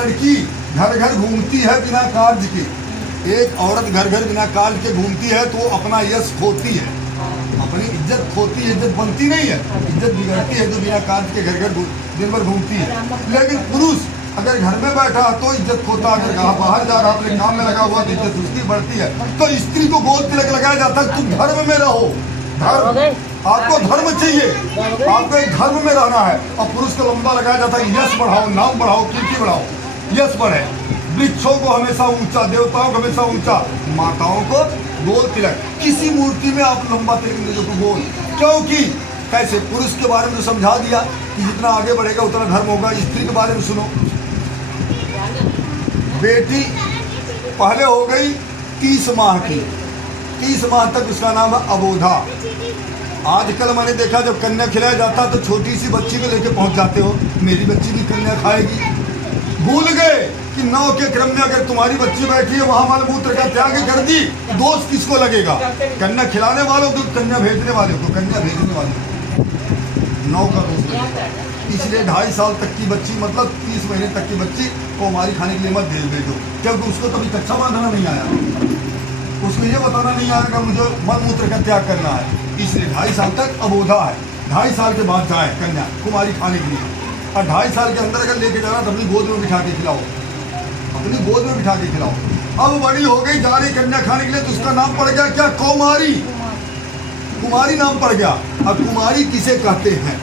लड़की घर घर घूमती है बिना कार्य के, एक औरत घर घर बिना कार्य के घूमती है तो अपना यश खोती है, अपनी इज्जत खोती है, इज्जत बनती नहीं है, इज्जत बिगड़ती है जो बिना कार्य के घर घर दिन भर घूमती है। लेकिन पुरुष अगर घर में बैठा तो इज्जत खोता, अगर कहा बाहर जा रहा अपने काम में लगा हुआ तो इज्जत उसकी बढ़ती है। तो स्त्री को गोद तिलक लगाया जाता है, तुम धर्म में रहो, धर्म आपको धर्म चाहिए, आपको एक धर्म में रहना है। और पुरुष को लंबा लगाया जाता है, यश बढ़ाओ, नाम बढ़ाओ, कीर्ति बढ़ाओ, यश बढ़े। वृक्षों को हमेशा ऊंचा, देवताओं को हमेशा ऊंचा, माताओं को गोल तिलक। किसी मूर्ति में आप लंबा तिलक जो गोल, क्योंकि कैसे पुरुष के बारे में तो समझा दिया कि जितना आगे बढ़ेगा उतना धर्म होगा। स्त्री के बारे में सुनो, बेटी पहले हो गई 30 माह की, 30 माह तक उसका नाम है अबोधा। आजकल मैंने देखा जब कन्या खिलाया जाता तो छोटी सी बच्ची को लेके पहुंच जाते हो, मेरी बच्ची भी कन्या खाएगी। भूल गए कि 9 के क्रम में अगर तुम्हारी बच्ची बैठी है वहां मलमूत्र का त्याग कर दी, दोष किसको लगेगा? कन्या खिलाने वालों को, कन्या भेजने वाले को, कन्या भेजने वाले को 9 का दोष लगेगा। इसलिए 2.5 साल तक की बच्ची, मतलब 30 महीने तक की बच्ची को हमारी खाने के लिए मत भेजो, क्योंकि उसको कभी कच्चा बांधना नहीं आया, उसको ये बताना नहीं आएगा मुझे मलमूत्र का त्याग करना है। इसलिए 2.5 साल तक अबोधा है, 2.5 साल के बाद जाए कन्या कुमारी खाने के लिए। और 2.5 साल के अंदर अगर लेके जाना तो अपनी गोद में बिठा के खिलाओ, अपनी गोद में बिठा के खिलाओ। अब बड़ी हो गई, जा रही कन्या खाने के लिए, तो उसका नाम पड़ गया क्या? कौमारी, कुमारी नाम पड़ गया। अब कुमारी किसे कहते हैं?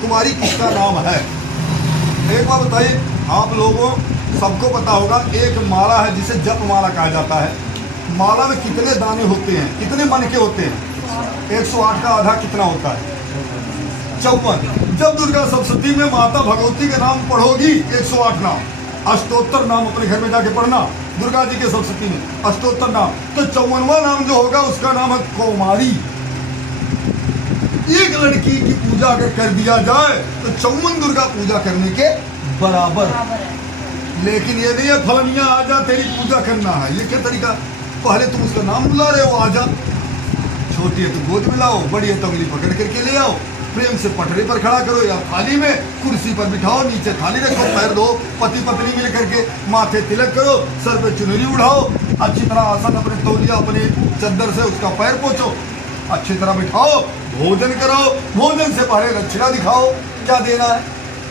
कुमारी किसका नाम है? एक बात बताइए, आप लोगों सबको पता होगा एक माला है जिसे जप माला कहा जाता है। माला में कितने दाने होते हैं, कितने मन के होते हैं? 108 का आधा कितना होता है? 54। जब दुर्गा सप्तशती में माता भगवती के नाम पढ़ोगी, 108 नाम, अष्टोत्तर नाम अपने घर में जाके पढ़ना, दुर्गा जी के सप्तशती में अष्टोत्तर नाम, तो 54वां नाम जो होगा उसका नाम है कौमारी। एक लड़की की पूजा अगर कर दिया जाए तो 54 दुर्गा पूजा करने के बराबर। लेकिन ये नहीं है फलनिया आजा तेरी पूजा करना है, ये क्या तरीका? पहले तुम उसका नाम बुला रहे हो, आजा। छोटी है तो गोद में लाओ, बड़ी है तो उंगली पकड़ करके ले आओ, प्रेम से पटरे पर खड़ा करो या थाली में कुर्सी पर बिठाओ, नीचे थाली रखो, पैर दो, पति पत्नी मिल करके माथे तिलक करो, सर पे चुनरी उठाओ, अच्छी तरह आसन अपने तौलिया अपने चद्दर से उसका पैर पोछो, अच्छी तरह बिठाओ, भोजन कराओ। भोजन से पहले दक्षिणा दिखाओ, क्या देना है?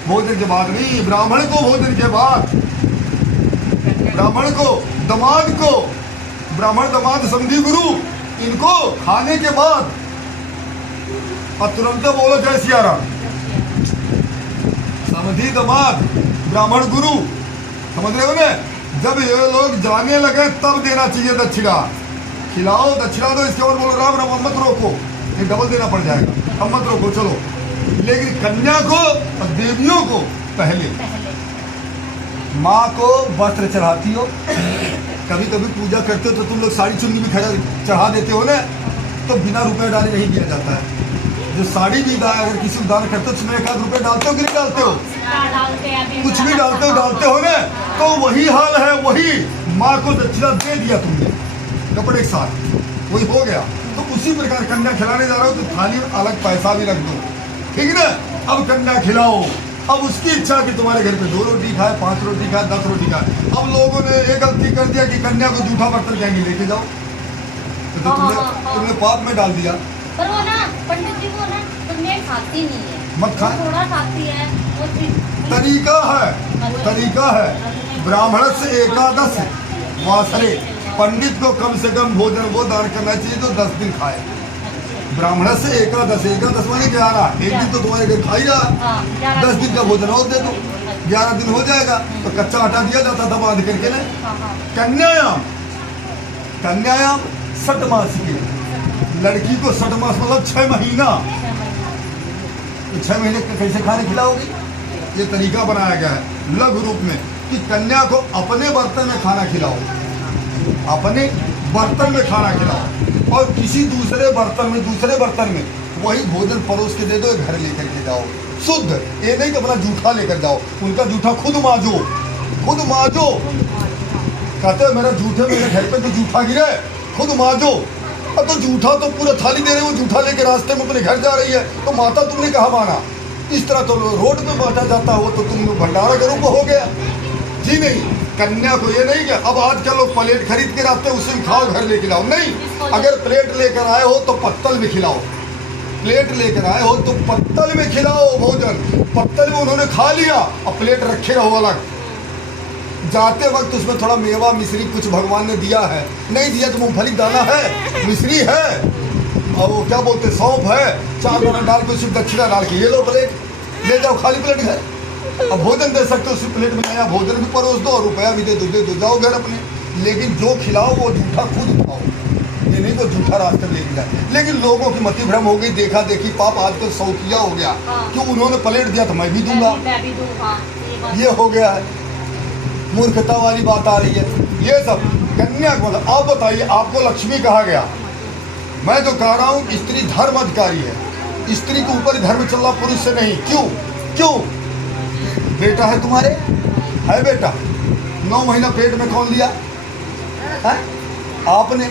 भोजन के बाद नहीं, ब्राह्मण को भोजन के बाद, ब्राह्मण को, दामाद को, ब्राह्मण दामाद समधी गुरु, इनको खाने के बाद और तुरंत बोलो जय सिया राम। समधी दामाद ब्राह्मण गुरु, समझ रहे हो ना? जब ये लोग जाने लगे तब देना चाहिए दक्षिणा। खिलाओ, दक्षिणा दो, इसके बाद बोलो राम राम, अब मत रोको, ये डबल देना पड़ जाएगा, अब मत रोको, चलो। लेकिन कन्या को और देवियों को पहले, माँ को वस्त्र चढ़ाती हो, कभी कभी पूजा करते हो तो तुम लोग साड़ी चुन्नी भी खड़ा चढ़ा देते हो ना, तो बिना रुपए डाले नहीं दिया जाता है। जो साड़ी भी अगर किसी को दान करते हो उसमें 1 रुपये डालते हो कि नहीं डालते हो? कुछ भी डालते हो ना, तो वही हाल है, वही माँ को दक्षिणा दे दिया तुमने कपड़े के साथ, वही हो गया। तो उसी प्रकार कन्या खिलाने जा रहे हो तो थाली में अलग पैसा भी रख दो, ठीक ना? अब कन्या खिलाओ, अब उसकी इच्छा कि तुम्हारे घर पे 2 रोटी खाए, 5 रोटी खाए, 10 रोटी खाए। अब लोगों ने एक गलती कर दिया कि कन्या को जूठा बर्तन कहेंगे लेके जाओ, तो तुमने पाप में डाल दिया। पर वो ना पंडित जी, वो ना कन्या खाती नहीं है, मत खाए, थोड़ा खाती है, वो तरीका है, तरीका है। ब्राह्मण से एकादश वासरे, पंडित को कम से कम भोजन वो दान करना चाहिए जो 10 दिन खाए। ब्राह्मण से एकादश, एकादश माने 11, एक दिन तो तुम्हारे घर खा ही रहा, 10 दिन का भोजन और दे दो, 11 दिन हो जाएगा। तो कच्चा आटा दिया जाता था बांध करके ना। कन्यायाम, कन्यायाम 6 मास की लड़की को, 6 मास मतलब 6 महीना, तो 6 महीने कैसे खाने खिलाओगी? ये तरीका बनाया गया है लघु रूप में कि कन्या को अपने बर्तन में खाना खिलाओ, अपने बर्तन में खाना खिलाओ, और किसी दूसरे बर्तन में वही भोजन परोस के दे दो, घर लेकर के जाओ शुद्ध। ये नहीं कि अपना जूठा लेकर जाओ, उनका जूठा खुद माजो, खुद माजो। कहते हैं मेरा जूठे, मेरे घर पे तो जूठा गिरे, खुद माजो। अब तो जूठा तो पूरा थाली दे रहे हो, जूठा लेके रास्ते में अपने घर जा रही है, तो माता तुमने कहा माना? इस तरह तो रोड में बांटा जाता हो तो तुम भंडारा के रूप हो गया। जी नहीं, कन्या को ये नहीं कि अब आजकल लोग प्लेट खरीद के लाते हैं, उसे भी खाओ, घर लेके लाओ। नहीं, अगर प्लेट लेकर आए हो तो पत्तल में खिलाओ। प्लेट लेकर आए हो तो पत्तल में खिलाओ भोजन। पत्तल में उन्होंने खा लिया और प्लेट रखे रहो अलग। जाते वक्त उसमें थोड़ा मेवा मिश्री कुछ भगवान ने दिया है, नहीं दिया तो मूंगफली दाना है, मिश्री है, और वो क्या बोलते सौंफ है, 4 दाना डाल के उसमें दक्षिणा डाल के ये लो प्लेट, ले जाओ खाली प्लेट घर। अब भोजन दे सकते हो उसी प्लेट में, नया भोजन भी परोस दो और रुपया भी दे दो जाओ घर अपने। लेकिन जो खिलाओ वो जूठा खुद खाओ, ये नहीं तो जूठा रास्ते लेके जाए। लेकिन लोगों की मति भ्रम हो गई, देखा देखी पाप आजकल शौकिया हो गया। क्यों उन्होंने प्लेट दिया तो मैं भी दूंगा, ये हो गया है, मूर्खता वाली बात आ रही है। ये सब कन्या को आप बताइए, आपको लक्ष्मी कहा गया। मैं जो कह रहा हूँ स्त्री धर्म अधिकारी है, स्त्री के ऊपर धर्म चल रहा, पुरुष से नहीं। क्यों? बेटा है तुम्हारे, है बेटा, 9 महीना पेट में कौन लिया है? आपने।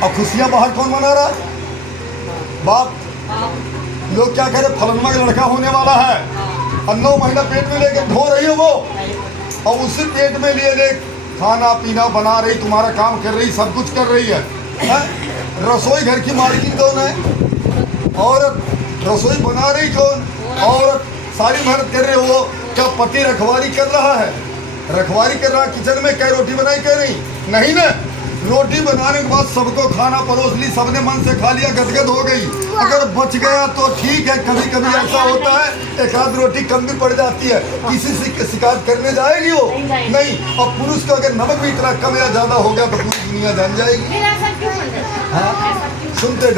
और खुशियां बाहर कौन मना रहा? बाप। लोग क्या कह रहे, फलनमा का लड़का होने वाला है, और 9 महीना पेट में लेके धो रही हो वो, और उसी पेट में लिए खाना पीना बना रही, तुम्हारा काम कर रही, सब कुछ कर रही है? रसोई घर की मालकिन कौन है? औरत। रसोई बना रही कौन? औरत। सारी मेहनत कर रहे हो, क्या पति रखवारी कर रहा है? रखवारी कर रहा, किचन में क्या रोटी बनाई कर रही? नहीं ना। रोटी बनाने के बाद सबको खाना परोस ली, सबने मन से खा लिया, गदगद हो गई। अगर बच गया तो ठीक है, कभी कभी ऐसा होता है एक आध रोटी कम भी पड़ जाती है, किसी से शिकायत करने जाएगी वो नहीं। और पुरुष को अगर नमक भी इतना कम या ज्यादा हो गया तो पूरी दुनिया जान जाएगी। हाँ, सुनते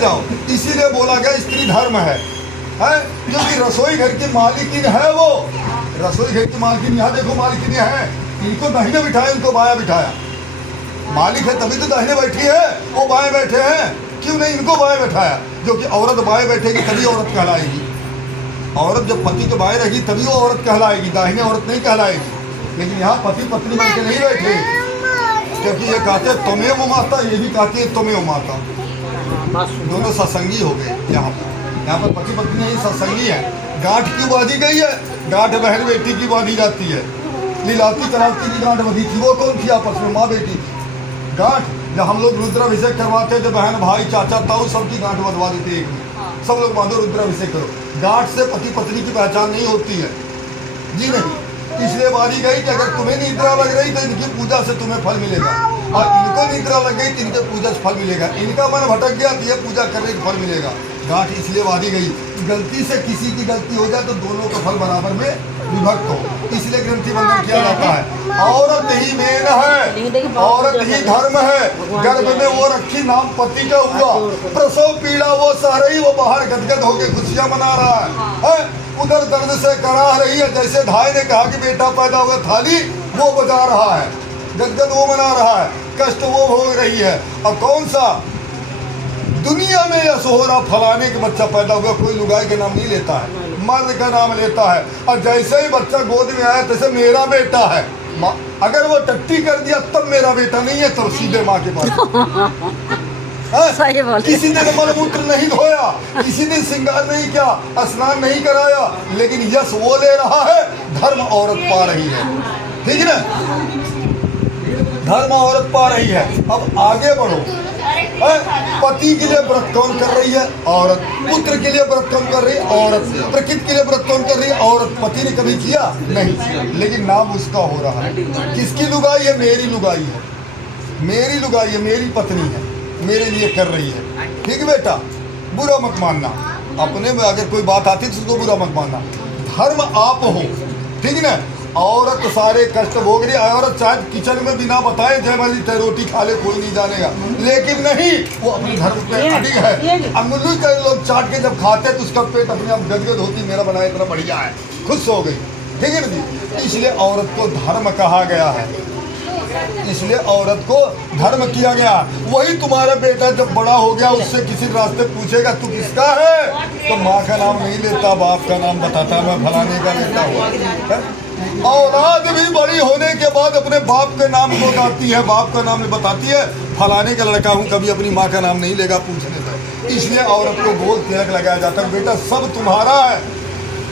जाओ। इसीलिए बोला गया स्त्री धर्म है, क्योंकि रसोई घर की मालिकिन है वो। रसोई घर की मालकिन, यहाँ देखो मालकिन है, इनको दाहिने बिठाया, इनको बायां बिठाया। मालिक है तभी तो दाहिने बैठी है, वो बाएं बैठे हैं, क्यों नहीं इनको बाएं बैठाया? जो कि औरत बाएं बैठेगी तभी औरत कहलाएगी। औरत जब पति के बाएं रहेगी तभी वो औरत कहलाएगी, दाहिने औरत नहीं कहलाएगी। लेकिन यहाँ पति पत्नी बन के नहीं बैठे, क्योंकि ये कहते हैं त्वमेव माता, ये भी कहती है त्वमेव माता। दोनों सत्संगी हो गए। यहाँ पर पति पत्नी नहीं, सत्संगी है। गांठ क्यों बांधी गई है? गांठ बहन बेटी की बांधी जाती है। लीलावती करावती की गांठ बंधी थी, वो कौन थी आपस में? माँ बेटी थी। गांठ जब हम लोग रुद्राभिषेक करवाते थे, बहन भाई चाचा ताऊ सबकी गांठ बंधवा देते एक में, सब लोग बांधो रुद्राभिषेक करो। गांठ से पति पत्नी की पहचान नहीं होती है, जी नहीं। इसलिए बांधी गई कि अगर तुम्हें निद्रा लग रही तो इनकी पूजा से तुम्हें फल मिलेगा, और इनको निद्रा लग गई तो इनके पूजा से फल मिलेगा। इनका मन भटक गया तो ये पूजा करने का फल मिलेगा। गांठ इसलिए बांधी गई, गलती से किसी की गलती हो जाए तो दोनों का फल बराबर में विभक्त हो, इसलिए ग्रंथि बंधन किया जाता है। औरत ही मेन है, औरत ही धर्म है। गर्भ में वो रखी, नाम पति का हुआ, प्रसव पीड़ा वो सह रही, वो बाहर गदगद होकर खुशियां मना रहा है। उधर दर्द से कराह रही है, जैसे धाई ने कहा कि बेटा पैदा हुआ, थाली वो बजा रहा है, गदगद वो मना रहा है, कष्ट वो भोग रही है। और कौन सा दुनिया में यश हो रहा, फलाने के बच्चा पैदा हुआ, कोई लुगाई का नाम नहीं लेता है, मर्द का नाम लेता है। और जैसे ही बच्चा गोद में आया तैसे मेरा बेटा है। अगर वो टट्टी कर दिया तब मेरा बेटा नहीं है, तो सीधे माँ के पास। किसी ने मलमूत्र नहीं धोया, किसी ने श्रृंगार नहीं किया, स्नान नहीं कराया, लेकिन यश वो ले रहा है, धर्म औरत पा रही है। ठीक है ना, धर्म औरत पा रही है। अब आगे बढ़ो। पति के लिए व्रत कौन कर रही है? औरत। पुत्र के लिए व्रत कौन कर रही है? औरत। प्रकृति के लिए व्रत कौन कर रही है? औरत। पति ने कभी किया नहीं, लेकिन नाम उसका हो रहा है। किसकी लुगाई है? मेरी लुगाई है, मेरी लुगाई है, मेरी पत्नी है, मेरे लिए कर रही है। ठीक है बेटा, बुरा मत मानना, अपने में अगर कोई बात आती तो उसको बुरा मत मानना। धर्म आप हो, ठीक ना। औरत सारे कष्ट भोग रही, औरत चाहे किचन में बिना बताए जय माली तय रोटी खा ले, कोई नहीं जानेगा, लेकिन नहीं, वो अपने धर्म पे अडिग है। अंगुली के लोग चाट के जब खाते तो उसका पेट अपने आप गदगद होती, मेरा बनाया इतना बढ़िया है, खुश हो गई। ठीक है ना जी, इसलिए औरत को धर्म कहा गया है, इसलिए औरत को धर्म किया गया। वही तुम्हारा बेटा जब बड़ा हो गया, उससे किसी रास्ते पूछेगा तू किसका है, तो माँ का नाम नहीं लेता, बाप का नाम बताता, मैं फलाने का बेटा हूँ। औलाद भी बड़ी होने के बाद अपने बाप के नाम को बताती है, बाप का नाम बताती है, फलाने का लड़का हूँ, कभी अपनी माँ का नाम नहीं लेगा पूछने से। इसलिए औरत को गोल तिलक लगाया जाता है, बेटा सब तुम्हारा है,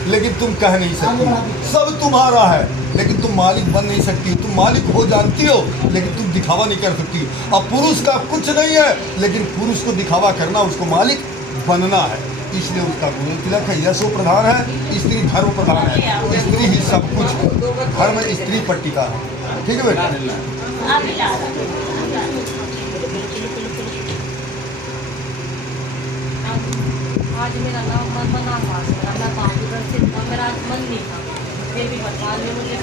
लेकिन तुम कह नहीं सकती। सब तुम्हारा है लेकिन तुम मालिक बन नहीं सकती। तुम मालिक हो जानती हो लेकिन तुम दिखावा नहीं कर सकती। अब पुरुष का कुछ नहीं है लेकिन पुरुष को दिखावा करना, उसको मालिक बनना है। इसलिए उसका गुरु तिलक है। यशो प्रधान है, स्त्री धर्म प्रधान है। स्त्री ही सब कुछ, धर्म स्त्री पर टिका है। ठीक है बेटा। आज मेरा नाम मन बना हुआ है, मैं बाबू से मेरा आज मन नहीं था, फिर भी भगवान ने मुझे